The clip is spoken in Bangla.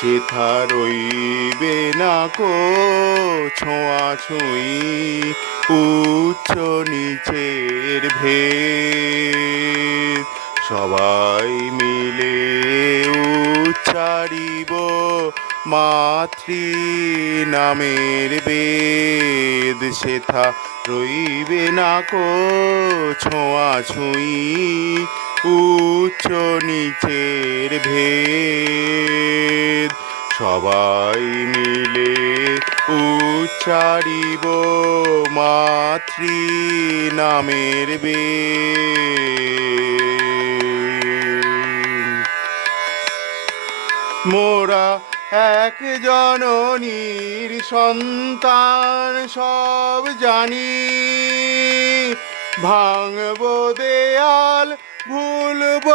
সেথা রইবে না কো ছোঁয়া ছুঁই উচ্চ নিচের ভেদ। সবাই মিলে উচ্চারিব মাতৃ নামের বেদ। সেথা রইবে না কো ছোঁয়া ছুঁই উচ্চ নিচের ভেদ। সবাই মিলে উচ্চারিব মাতৃ নামের বেদ মোরা এক জননীর সন্তান, সব জানি। ভাঙব দেয়াল, ভুলব